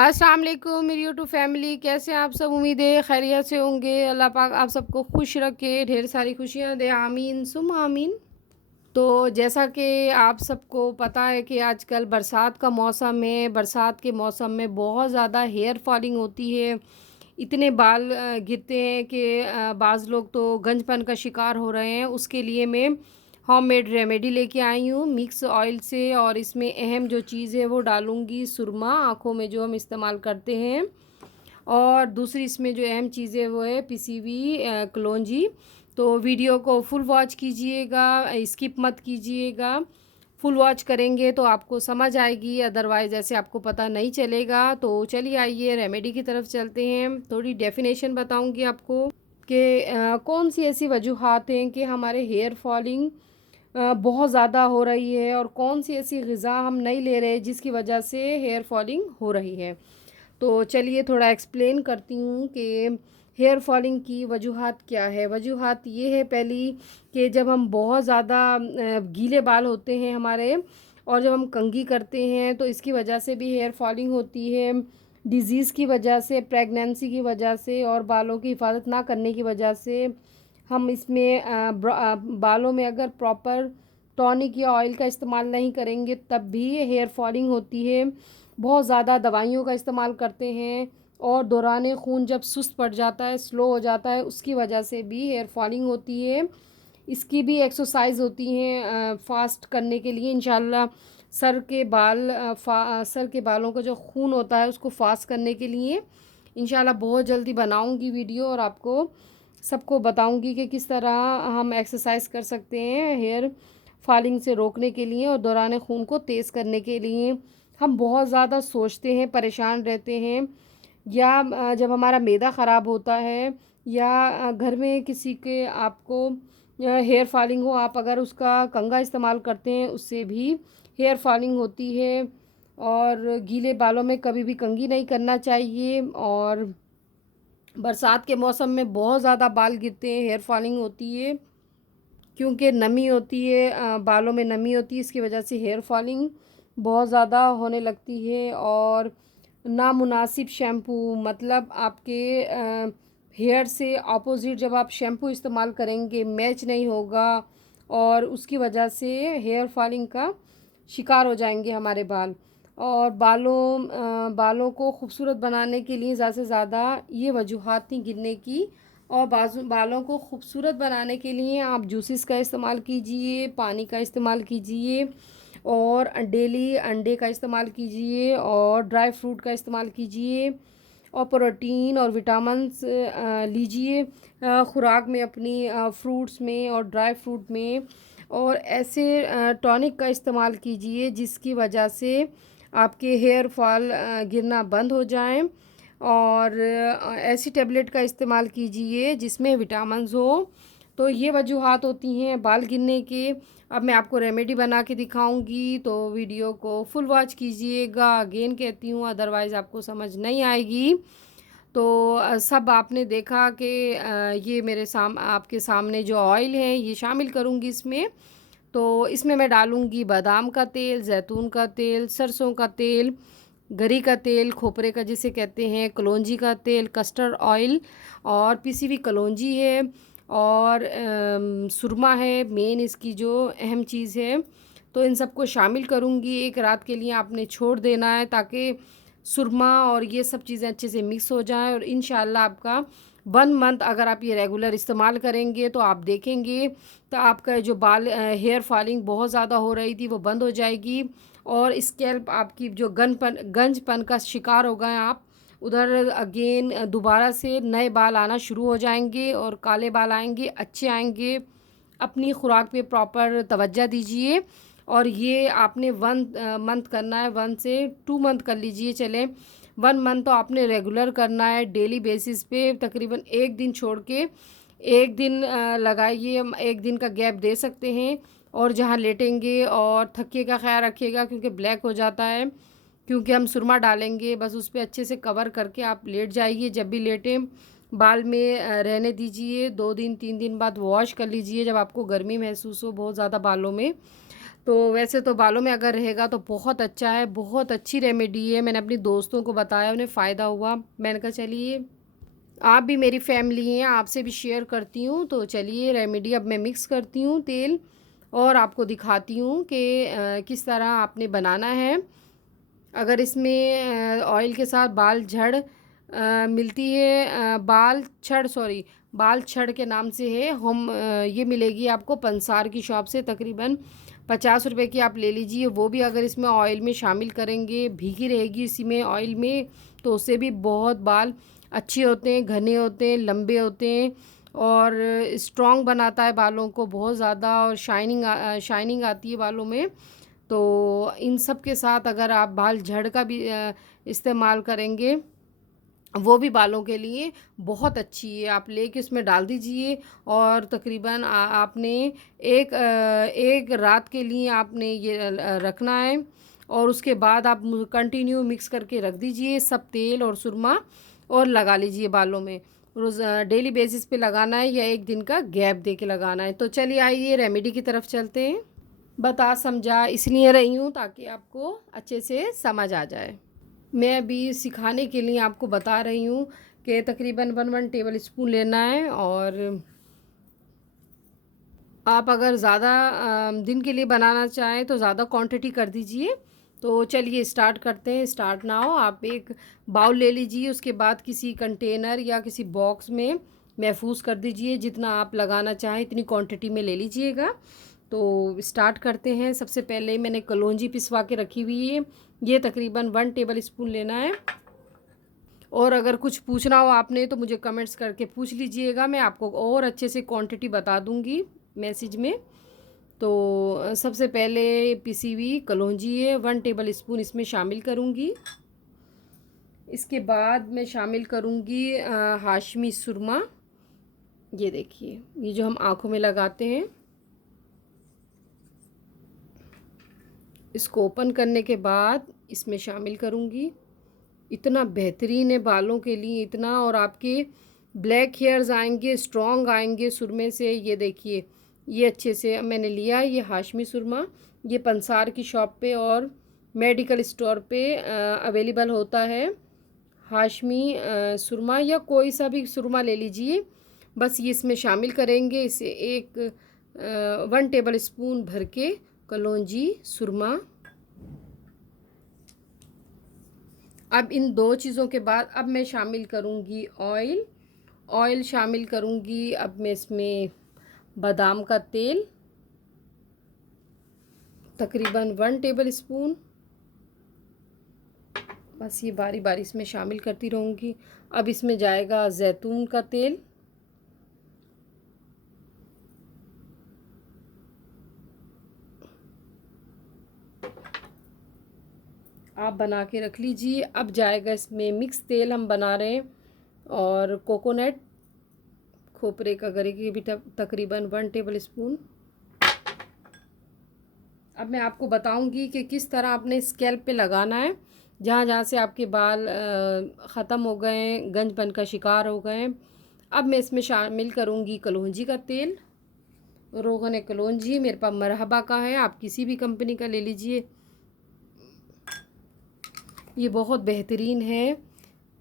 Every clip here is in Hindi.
अस्सलाम वालेकुम मेरी यूट्यूब फैमिली, कैसे हैं आप सब? उम्मीद है खैरियत से होंगे। अल्लाह पाक आप सबको खुश रखे, ढेर सारी खुशियाँ दे, आमीन सुम आमीन। तो जैसा कि आप सबको पता है कि आजकल बरसात का मौसम है। बरसात के मौसम में बहुत ज़्यादा हेयर फॉलिंग होती है। इतने बाल गिरते हैं कि बाज़ लोग तो गंजपन का शिकार हो रहे हैं। उसके लिए मैं होममेड रेमेडी लेके आई हूँ मिक्स ऑयल से, और इसमें अहम जो चीज़ है वो डालूँगी सुरमा, आँखों में जो हम इस्तेमाल करते हैं। और दूसरी इसमें जो अहम चीज़ है वो है पिसी हुई कलौंजी। तो वीडियो को फुल वॉच कीजिएगा, स्किप मत कीजिएगा। फुल वॉच करेंगे तो आपको समझ आएगी, अदरवाइज़ ऐसे आपको पता नहीं चलेगा। तो चलिए आइए रेमेडी की तरफ चलते हैं। थोड़ी डेफिनेशन बताऊंगी आपको कि कौन सी ऐसी वजूहात हैं कि हमारे हेयर फॉलिंग बहुत ज़्यादा हो रही है, और कौन सी ऐसी ग़िज़ा हम नहीं ले रहे जिसकी वजह से हेयर फॉलिंग हो रही है। तो चलिए थोड़ा एक्सप्लेन करती हूँ कि हेयर फॉलिंग की वजूहात क्या है। वजूहात ये है पहली, कि जब हम बहुत ज़्यादा गीले बाल होते हैं हमारे, और जब हम कंघी करते हैं तो इसकी वजह से भी हेयर फॉलिंग होती है। डिज़ीज़ की वजह से, प्रेगनेंसी की वजह से, और बालों की हिफाजत ना करने की वजह से हम इसमें बालों में अगर प्रॉपर टॉनिक या ऑयल का इस्तेमाल नहीं करेंगे तब भी हेयर फॉलिंग होती है। बहुत ज़्यादा दवाइयों का इस्तेमाल करते हैं, और दौरान खून जब सुस्त पड़ जाता है, स्लो हो जाता है, उसकी वजह से भी हेयर फॉलिंग होती है। इसकी भी एक्सरसाइज होती हैं फास्ट करने के लिए इंशाल्लाह। सर के बालों का जो खून होता है उसको फास्ट करने के लिए इंशाल्लाह बहुत जल्दी बनाऊंगी वीडियो, और आपको सबको बताऊंगी कि किस तरह हम एक्सरसाइज कर सकते हैं हेयर फॉलिंग से रोकने के लिए और दौरान खून को तेज़ करने के लिए। हम बहुत ज़्यादा सोचते हैं, परेशान रहते हैं, या जब हमारा मैदा ख़राब होता है, या घर में किसी के आपको हेयर फॉलिंग हो, आप अगर उसका कंघा इस्तेमाल करते हैं उससे भी हेयर फॉलिंग होती है। और गीले बालों में कभी भी कंघी नहीं करना चाहिए। और बरसात के मौसम में बहुत ज़्यादा बाल गिरते हैं, हेयर फॉलिंग होती है, क्योंकि नमी होती है, बालों में नमी होती है, इसकी वजह से हेयर फॉलिंग बहुत ज़्यादा होने लगती है। और नामुनासिब शैम्पू, मतलब आपके हेयर से ऑपोजिट जब आप शैम्पू इस्तेमाल करेंगे मैच नहीं होगा, और उसकी वजह से हेयर फॉलिंग का शिकार हो जाएंगे हमारे बाल। और बालों को खूबसूरत बनाने के लिए ज़्यादा से ज़्यादा ये वजूहात थी गिरने की। और बालों को खूबसूरत बनाने के लिए आप जूसेस का इस्तेमाल कीजिए, पानी का इस्तेमाल कीजिए, और डेली अंडे का इस्तेमाल कीजिए, और ड्राई फ्रूट का इस्तेमाल कीजिए, और प्रोटीन और विटामिन्स लीजिए खुराक में अपनी, फ्रूट्स में और ड्राई फ्रूट में। और ऐसे टॉनिक का इस्तेमाल कीजिए जिसकी वजह से आपके हेयर फॉल गिरना बंद हो जाएं। और ऐसी टेबलेट का इस्तेमाल कीजिए जिसमें विटामिन्स हो। तो ये वजूहात होती हैं बाल गिरने के। अब मैं आपको रेमेडी बना के दिखाऊंगी, तो वीडियो को फुल वॉच कीजिएगा। अगेन कहती हूँ, अदरवाइज़ आपको समझ नहीं आएगी। तो सब आपने देखा कि ये आपके सामने जो ऑयल है ये शामिल करूँगी इसमें। तो इसमें मैं डालूँगी बादाम का तेल, जैतून का तेल, सरसों का तेल, गरी का तेल, खोपरे का जिसे कहते हैं, कलौंजी का तेल, कस्टर्ड ऑयल, और पिसी हुई कलौंजी है, और सुरमा है मेन इसकी जो अहम चीज़ है। तो इन सबको शामिल करूँगी। एक रात के लिए आपने छोड़ देना है ताकि सुरमा और ये सब चीज़ें अच्छे से मिक्स हो जाएं, और इंशाल्लाह आपका 1 मंथ अगर आप ये रेगुलर इस्तेमाल करेंगे तो आप देखेंगे तो आपका जो बाल हेयर फॉलिंग बहुत ज़्यादा हो रही थी वो बंद हो जाएगी। और स्कैल्प आपकी जो गंजपन का शिकार हो गए आप, उधर अगेन दोबारा से नए बाल आना शुरू हो जाएंगे, और काले बाल आएंगे, अच्छे आएंगे। अपनी खुराक पे प्रॉपर तवज्जो दीजिए। और ये आपने 1 मंथ करना है, 1 से 2 मंथ कर लीजिए चलें। 1 मंथ तो आपने रेगुलर करना है, डेली बेसिस पे तकरीबन एक दिन छोड़ के एक दिन लगाइए। 1 दिन का गैप दे सकते हैं। और जहाँ लेटेंगे और थक्के का ख्याल रखिएगा, क्योंकि ब्लैक हो जाता है, क्योंकि हम सुरमा डालेंगे। बस उस पर अच्छे से कवर करके आप लेट जाइए। जब भी लेटें बाल में रहने दीजिए, 2 दिन 3 दिन बाद वॉश कर लीजिए जब आपको गर्मी महसूस हो बहुत ज़्यादा बालों में। तो वैसे तो बालों में अगर रहेगा तो बहुत अच्छा है, बहुत अच्छी रेमेडी है। मैंने अपनी दोस्तों को बताया, उन्हें फ़ायदा हुआ। मैंने कहा चलिए आप भी मेरी फैमिली हैं, आपसे भी शेयर करती हूँ। तो चलिए रेमेडी अब मैं मिक्स करती हूँ तेल, और आपको दिखाती हूँ कि किस तरह आपने बनाना है। अगर इसमें ऑयल के साथ बाल झड़ मिलती है, बाल छड़ के नाम से है, हम ये मिलेगी आपको पंसार की शॉप से, तकरीबन 50 रुपए की आप ले लीजिए। वो भी अगर इसमें ऑयल में शामिल करेंगे, भीगी रहेगी इसी में ऑयल में, तो उससे भी बहुत बाल अच्छे होते हैं, घने होते हैं, लंबे होते हैं, और स्ट्रॉन्ग बनाता है बालों को बहुत ज़्यादा, और शाइनिंग आती है बालों में। तो इन सब के साथ अगर आप बाल झड़ का भी इस्तेमाल करेंगे, वो भी बालों के लिए बहुत अच्छी है। आप लेके उसमें डाल दीजिए, और तकरीबन आपने एक रात के लिए आपने ये रखना है, और उसके बाद आप कंटिन्यू मिक्स करके रख दीजिए सब तेल और सुरमा, और लगा लीजिए बालों में। रोज़ डेली बेसिस पे लगाना है, या एक दिन का गैप दे के लगाना है। तो चलिए आइए रेमेडी की तरफ चलते हैं। बता समझा इसलिए रही हूँ ताकि आपको अच्छे से समझ आ जाए। मैं अभी सिखाने के लिए आपको बता रही हूँ कि तकरीबन 1 टेबल स्पून लेना है, और आप अगर ज़्यादा दिन के लिए बनाना चाहें तो ज़्यादा क्वांटिटी कर दीजिए। तो चलिए स्टार्ट करते हैं। Start now. आप एक बाउल ले लीजिए, उसके बाद किसी कंटेनर या किसी बॉक्स में महफूज कर दीजिए। जितना आप लगाना चाहें इतनी क्वांटिटी में ले लीजिएगा। तो स्टार्ट करते हैं। सबसे पहले मैंने कलौंजी पिसवा के रखी हुई है, ये तकरीबन 1 टेबल स्पून लेना है। और अगर कुछ पूछना हो आपने तो मुझे कमेंट्स करके पूछ लीजिएगा, मैं आपको और अच्छे से क्वांटिटी बता दूंगी मैसेज में। तो सबसे पहले पिसी हुई कलौंजी है, 1 टेबल स्पून इसमें शामिल करूंगी। इसके बाद मैं शामिल करूंगी हाशमी सुरमा। ये देखिए, ये जो हम आँखों में लगाते हैं, इसको ओपन करने के बाद इसमें शामिल करूंगी। इतना बेहतरीन है बालों के लिए, इतना, और आपके ब्लैक हेयर्स आएंगे, स्ट्रॉन्ग आएंगे सुरमे से। ये देखिए, ये अच्छे से मैंने लिया। ये हाशमी सुरमा, ये पंसार की शॉप पे और मेडिकल स्टोर पे अवेलेबल होता है। हाशमी सुरमा, या कोई सा भी सुरमा ले लीजिए। बस ये इसमें शामिल करेंगे। इसे 1 टेबल स्पून भर के कलौंजी सुरमा। अब इन दो चीज़ों के बाद अब मैं शामिल करूँगी ऑयल शामिल करूँगी। अब मैं इसमें बादाम का तेल तकरीबन 1 टेबल स्पून, बस ये बारी बारी इसमें शामिल करती रहूँगी। अब इसमें जाएगा जैतून का तेल, आप बना के रख लीजिए। अब जाएगा इसमें मिक्स तेल हम बना रहे हैं, और कोकोनट खोपरे का गरे की भी तकरीबन 1 टेबल स्पून। अब मैं आपको बताऊंगी कि किस तरह आपने स्कैल्प पे लगाना है, जहाँ जहाँ से आपके बाल ख़त्म हो गए, गंजपन का शिकार हो गए। अब मैं इसमें शामिल करूँगी कलौंजी का तेल। रोगन कलौंजी मेरे पास मरहबा का है, आप किसी भी कंपनी का ले लीजिए, ये बहुत बेहतरीन है।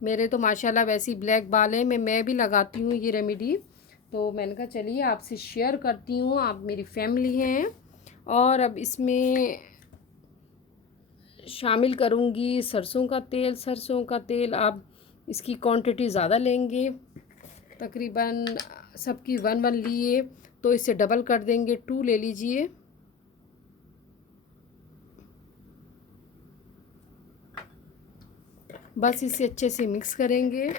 मेरे तो माशाल्लाह वैसी ब्लैक बाल हैं, मैं भी लगाती हूँ ये रेमेडी। तो मैंने कहा चलिए आपसे शेयर करती हूँ, आप मेरी फैमिली हैं। और अब इसमें शामिल करूँगी सरसों का तेल। सरसों का तेल आप इसकी क्वांटिटी ज़्यादा लेंगे, तकरीबन सबकी 1 लिए, तो इसे डबल कर देंगे, 2 ले लीजिए। बस इसे अच्छे से मिक्स करेंगे।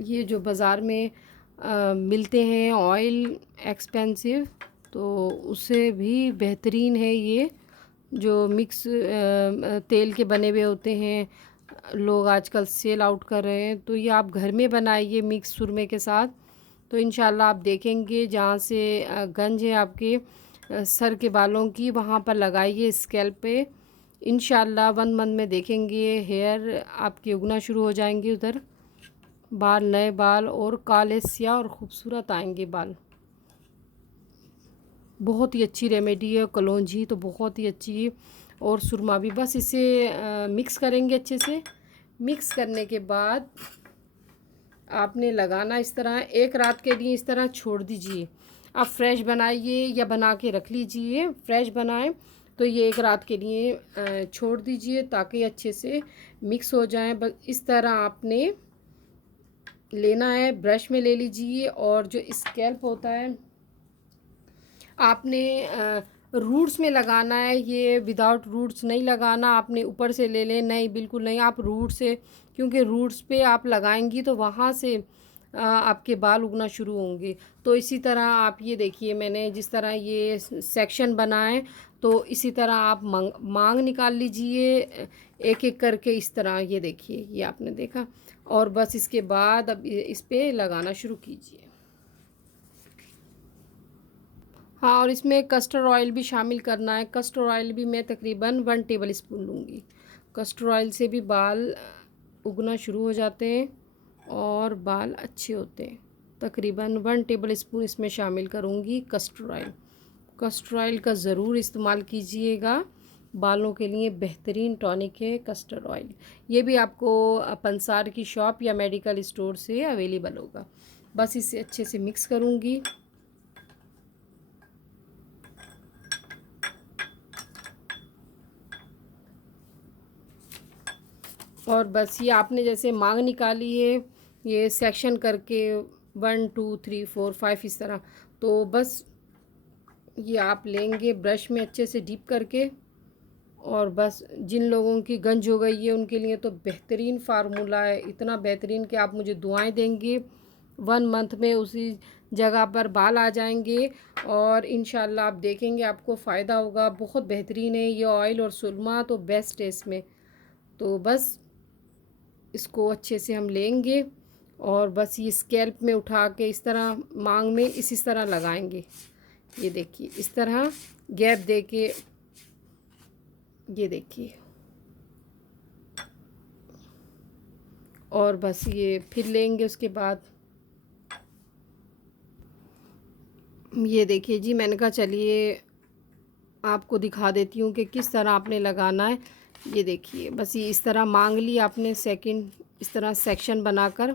ये जो बाज़ार में मिलते हैं ऑयल एक्सपेंसिव, तो उससे भी बेहतरीन है ये जो मिक्स तेल के बने हुए होते हैं, लोग आजकल सेल आउट कर रहे हैं। तो ये आप घर में बनाइए मिक्स सुरमे के साथ, तो इंशाल्लाह आप देखेंगे जहाँ से गंज है आपके सर के बालों की, वहाँ पर लगाइए स्कैल्प पे। इंशाल्लाह 1 मंथ में देखेंगे हेयर आपके उगना शुरू हो जाएंगे, उधर बाल, नए बाल, और काले स्याह और ख़ूबसूरत आएंगे बाल। बहुत ही अच्छी रेमेडी है कलौंजी, तो बहुत ही अच्छी है। और सुरमा भी। बस इसे मिक्स करेंगे अच्छे से। मिक्स करने के बाद आपने लगाना इस तरह, एक रात के लिए इस तरह छोड़ दीजिए। आप फ्रेश बनाइए या बना के रख लीजिए। फ्रेश बनाएं तो ये एक रात के लिए छोड़ दीजिए ताकि अच्छे से मिक्स हो जाए। बस इस तरह आपने लेना है, ब्रश में ले लीजिए। और जो स्कैल्प होता है आपने रूट्स में लगाना है, ये विदाउट रूट्स नहीं लगाना। आपने ऊपर से ले लें, नहीं बिल्कुल नहीं, आप रूट से, क्योंकि रूट्स पे आप लगाएंगी तो वहाँ से आपके बाल उगना शुरू होंगे। तो इसी तरह आप ये देखिए, मैंने जिस तरह ये सेक्शन बनाए तो इसी तरह आप मांग निकाल लीजिए एक एक करके इस तरह। ये देखिए, ये आपने देखा। और बस इसके बाद अब इस पर लगाना शुरू कीजिए। हाँ, और इसमें कस्टर्ड ऑयल भी शामिल करना है। कस्टर्ड ऑयल भी मैं तकरीबन 1 टेबल स्पून लूँगी। कस्टर्ड ऑयल से भी बाल उगना शुरू हो जाते हैं और बाल अच्छे होते हैं। तकरीबन 1 टेबल स्पून इसमें शामिल करूँगी कस्टर्ड ऑयल। कस्टर्ड ऑयल का ज़रूर इस्तेमाल कीजिएगा, बालों के लिए बेहतरीन टॉनिक है कस्टर्ड ऑयल। ये भी आपको पंसार की शॉप या मेडिकल स्टोर से अवेलेबल होगा। बस इसे अच्छे से मिक्स करूँगी। और बस ये आपने जैसे मांग निकाली है, ये सेक्शन करके 1 2 3 4 5 इस तरह। तो बस ये आप लेंगे ब्रश में अच्छे से डीप करके। और बस जिन लोगों की गंज हो गई है उनके लिए तो बेहतरीन फार्मूला है, इतना बेहतरीन कि आप मुझे दुआएं देंगे। 1 मंथ में उसी जगह पर बाल आ जाएंगे और इंशाल्लाह आप देखेंगे आपको फ़ायदा होगा। बहुत बेहतरीन है ये ऑयल, और सुरमा तो बेस्ट है इसमें। तो बस इसको अच्छे से हम लेंगे और बस ये स्कैल्प में उठा के इस तरह मांग में इस तरह लगाएंगे। ये देखिए, इस तरह गैप दे के, ये देखिए। और बस ये फिर लेंगे उसके बाद। ये देखिए जी, मैंने कहा चलिए आपको दिखा देती हूँ कि किस तरह आपने लगाना है। ये देखिए, बस ये इस तरह मांग ली आपने सेकंड, इस तरह सेक्शन बनाकर,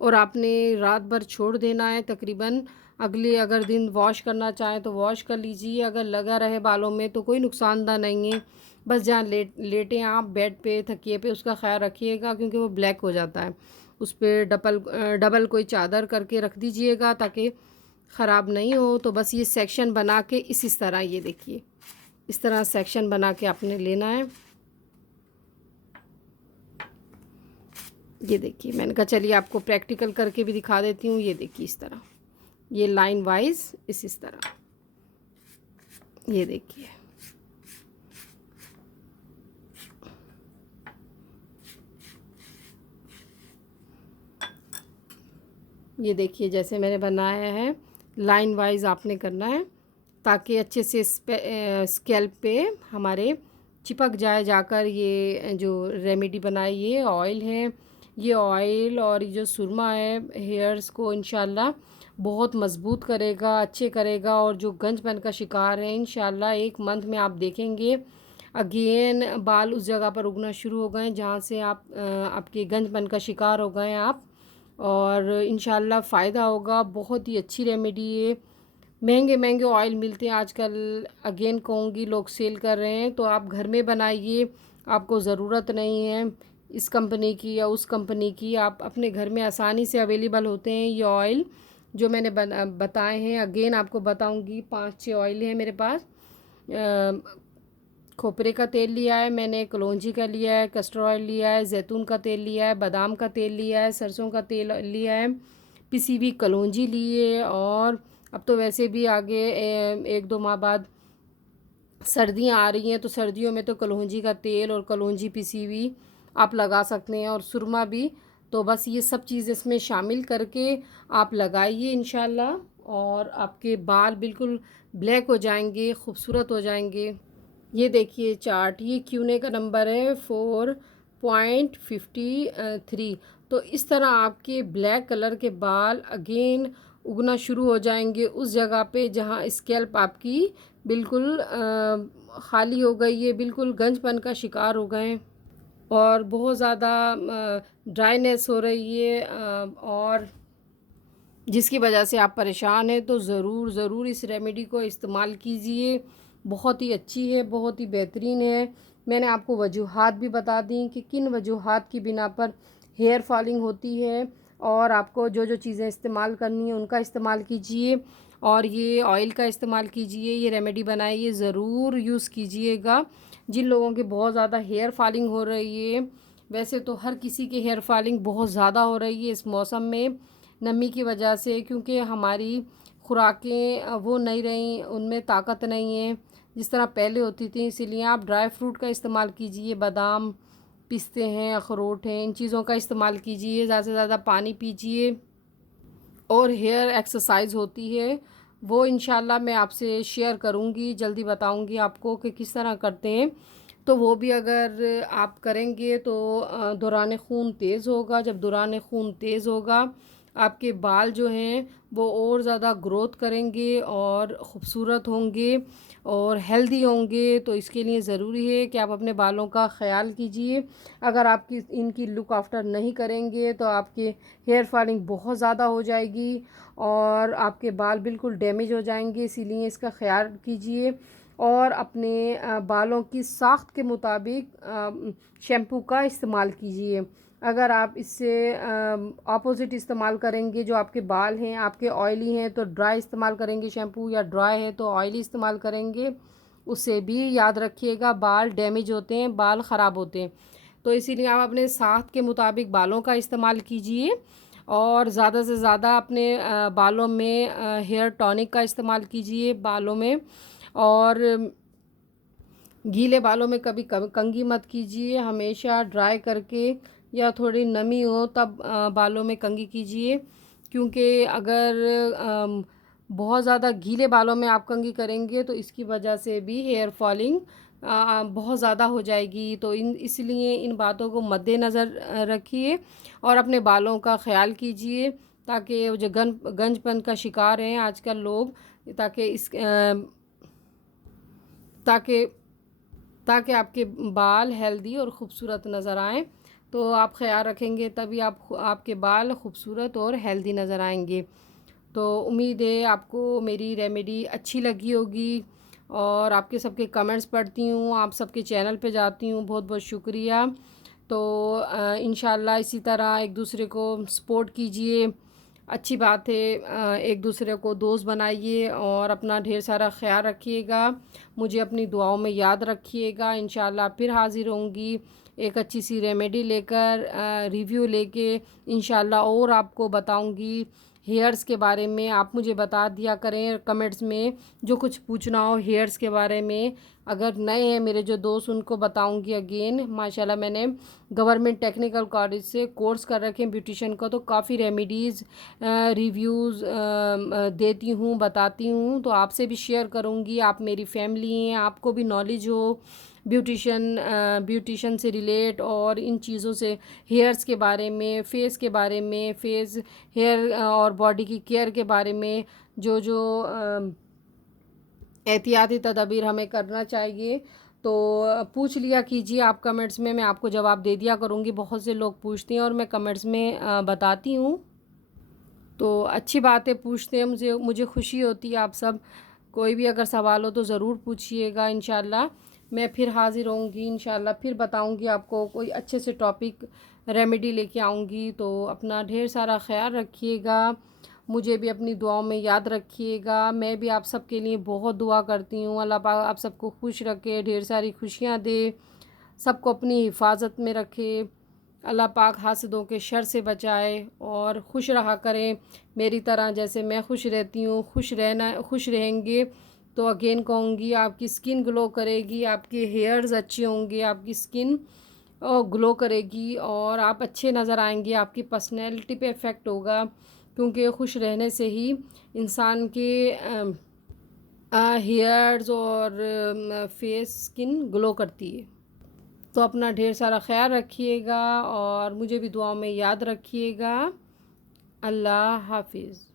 और आपने रात भर छोड़ देना है। तकरीबन अगले अगर दिन वॉश करना चाहें तो वॉश कर लीजिए। अगर लगा रहे बालों में तो कोई नुकसानदा नहीं है। बस जहाँ लेटें आप बेड पे, तकिए पे, उसका ख्याल रखिएगा क्योंकि वो ब्लैक हो जाता है। उस पर डबल कोई चादर करके रख दीजिएगा ताकि ख़राब नहीं हो। तो बस ये सेक्शन बना के इस तरह, ये देखिए, इस तरह सेक्शन बना के आपने लेना है। ये देखिए, मैंने कहा चलिए आपको प्रैक्टिकल करके भी दिखा देती हूँ। ये देखिए, इस तरह ये लाइन वाइज इस तरह, ये देखिए। ये देखिए जैसे मैंने बनाया है, लाइन वाइज आपने करना है ताकि अच्छे से स्कैल्प पे हमारे चिपक जाए जाकर। ये जो रेमेडी बनाई, ये ऑयल है, ये ऑयल और ये जो सुरमा है हेयर्स को इंशाल्लाह बहुत मज़बूत करेगा, अच्छे करेगा। और जो गंजपन का शिकार है, इंशाल्लाह 1 मंथ में आप देखेंगे अगेन बाल उस जगह पर उगना शुरू हो गए जहाँ से आप आपके गंजपन का शिकार हो गए आप। और इंशाल्लाह फ़ायदा होगा। बहुत ही अच्छी रेमेडी है। महंगे महंगे ऑयल मिलते हैं आजकल, अगेन कहूँगी लोग सेल कर रहे हैं, तो आप घर में बनाइए। आपको ज़रूरत नहीं है इस कंपनी की या उस कंपनी की, आप अपने घर में आसानी से अवेलेबल होते हैं ये ऑयल जो मैंने बताए हैं। अगेन आपको बताऊंगी 5-6 ऑयल है मेरे पास। खोपरे का तेल लिया है मैंने, कलौंजी का लिया है, कस्टर्ड ऑयल लिया है, जैतून का तेल लिया है, बादाम का तेल लिया है, सरसों का तेल लिया है, पिसी हुई कलौंजी लिए। और अब तो वैसे भी आगे 1-2 माह बाद सर्दियाँ आ रही हैं, तो सर्दियों में तो कलौंजी का तेल और कलौंजी पिसी हुई आप लगा सकते हैं, और सुरमा भी। तो बस ये सब चीज़ इसमें शामिल करके आप लगाइए इंशाल्लाह, और आपके बाल बिल्कुल ब्लैक हो जाएंगे, खूबसूरत हो जाएंगे। ये देखिए चार्ट, ये क्यूने का नंबर है 4.53। तो इस तरह आपके ब्लैक कलर के बाल अगेन उगना शुरू हो जाएंगे उस जगह पे जहाँ स्कैल्प आपकी बिल्कुल खाली हो गई है, बिल्कुल गंजपन का शिकार हो गए और बहुत ज़्यादा ड्राइनेस हो रही है, और जिसकी वजह से आप परेशान हैं, तो ज़रूर ज़रूर इस रेमेडी को इस्तेमाल कीजिए। बहुत ही अच्छी है, बहुत ही बेहतरीन है। मैंने आपको वजूहात भी बता दी कि किन वजूहात की बिना पर हेयर फॉलिंग होती है, और आपको जो जो चीज़ें इस्तेमाल करनी है उनका इस्तेमाल कीजिए, और ये ऑयल का इस्तेमाल कीजिए, ये रेमेडी बनाइए, ज़रूर यूज़ कीजिएगा। जिन लोगों के बहुत ज़्यादा हेयर फॉलिंग हो रही है, वैसे तो हर किसी के हेयर फॉलिंग बहुत ज़्यादा हो रही है इस मौसम में नमी की वजह से, क्योंकि हमारी खुराकें वो नहीं रही, उनमें ताकत नहीं है जिस तरह पहले होती थी। इसीलिए आप ड्राई फ्रूट का इस्तेमाल कीजिए, बादाम, पिस्ते हैं, अखरोट हैं, इन चीज़ों का इस्तेमाल कीजिए, ज़्यादा से ज़्यादा पानी पीजिए। और हेयर एक्सरसाइज होती है वो इंशाल्लाह मैं आपसे शेयर करूँगी, जल्दी बताऊँगी आपको कि किस तरह करते हैं। तो वो भी अगर आप करेंगे तो दौरान खून तेज़ होगा। जब दौरान खून तेज़ होगा, आपके बाल जो हैं वो और ज़्यादा ग्रोथ करेंगे और ख़ूबसूरत होंगे और हेल्दी होंगे। तो इसके लिए ज़रूरी है कि आप अपने बालों का ख़्याल कीजिए। अगर आप इनकी लुक आफ्टर नहीं करेंगे तो आपके हेयर फॉलिंग बहुत ज़्यादा हो जाएगी और आपके बाल बिल्कुल डैमेज हो जाएंगे। इसीलिए इसका ख़्याल कीजिए और अपने बालों की साख्त के मुताबिक शैम्पू का इस्तेमाल कीजिए। अगर आप इससे ऑपोज़िट इस्तेमाल करेंगे, जो आपके बाल हैं आपके ऑयली हैं तो ड्राई इस्तेमाल करेंगे शैम्पू, या ड्राई है तो ऑयली इस्तेमाल करेंगे, उससे भी याद रखिएगा बाल डैमेज होते हैं, बाल ख़राब होते हैं। तो इसीलिए आप अपने साख्त के मुताबिक बालों का इस्तेमाल कीजिए और ज़्यादा से ज़्यादा अपने बालों में हेयर टॉनिक का इस्तेमाल कीजिए बालों में। और गीले बालों में कभी कंघी मत कीजिए, हमेशा ड्राई करके या थोड़ी नमी हो तब बालों में कंघी कीजिए, क्योंकि अगर बहुत ज़्यादा गीले बालों में आप कंघी करेंगे तो इसकी वजह से भी हेयर फॉलिंग बहुत ज़्यादा हो जाएगी। तो इसलिए इन बातों को मद्देनज़र रखिए और अपने बालों का ख़्याल कीजिए, ताकि जो गंजपन का शिकार हैं आजकल लोग, ताकि इस ताकि ताकि आपके बाल हेल्दी और ख़ूबसूरत नज़र आएँ। तो आप ख़्याल रखेंगे तभी आपके बाल ख़ूबसूरत और हेल्दी नज़र आएंगे। तो उम्मीद है आपको मेरी रेमेडी अच्छी लगी होगी और आपके सबके कमेंट्स पढ़ती हूँ, आप सबके चैनल पे जाती हूँ, बहुत बहुत शुक्रिया। तो इंशाल्लाह इसी तरह एक दूसरे को सपोर्ट कीजिए, अच्छी बात है। एक दूसरे को दोस्त बनाइए और अपना ढेर सारा ख्याल रखिएगा, मुझे अपनी दुआओं में याद रखिएगा। इंशाल्लाह फिर हाज़िर होंगी एक अच्छी सी रेमेडी लेकर, रिव्यू लेके इंशाल्लाह, और आपको बताऊंगी हेयर्स के बारे में। आप मुझे बता दिया करें कमेंट्स में जो कुछ पूछना हो हेयर्स के बारे में। अगर नए हैं मेरे जो दोस्त उनको बताऊंगी अगेन। माशाल्लाह मैंने गवर्नमेंट टेक्निकल कॉलेज से कोर्स कर रखे हैं ब्यूटिशियन का, तो काफ़ी रेमेडीज़ रिव्यूज़ देती हूँ, बताती हूँ। तो आपसे भी शेयर करूँगी, आप मेरी फैमिली हैं, आपको भी नॉलेज हो ब्यूटिशन से रिलेट और इन चीज़ों से, हेयर्स के बारे में, फेस के बारे में, फेस हेयर और बॉडी की केयर के बारे में, जो जो एहतियाती तदाबीर हमें करना चाहिए। तो पूछ लिया कीजिए आप कमेंट्स में, मैं आपको जवाब दे दिया करूँगी। बहुत से लोग पूछते हैं और मैं कमेंट्स में बताती हूँ। तो अच्छी बात है, पूछते हैं, मुझे खुशी होती है। आप सब कोई भी अगर सवाल हो तो ज़रूर पूछिएगा। इंशाल्लाह मैं फिर हाज़िर होंगी, इंशाल्लाह फिर बताऊंगी आपको, कोई अच्छे से टॉपिक रेमेडी लेके आऊँगी। तो अपना ढेर सारा ख्याल रखिएगा, मुझे भी अपनी दुआओं में याद रखिएगा। मैं भी आप सबके लिए बहुत दुआ करती हूँ, अल्लाह पाक आप सबको खुश रखे, ढेर सारी खुशियाँ दे, सबको अपनी हिफाजत में रखे। अल्लाह पाक हासिदों के शर से बचाए और खुश रहा करें मेरी तरह, जैसे मैं खुश रहती हूँ। खुश रहेंगे तो अगेन कहूँगी आपकी स्किन ग्लो करेगी, आपके हेयर्स अच्छे होंगे, आपकी स्किन ग्लो करेगी और आप अच्छे नज़र आएंगे, आपकी पर्सनैलिटी पे इफ़ेक्ट होगा, क्योंकि खुश रहने से ही इंसान के हेयर्स और फेस स्किन ग्लो करती है। तो अपना ढेर सारा ख्याल रखिएगा और मुझे भी दुआओं में याद रखिएगा। अल्लाह हाफिज़।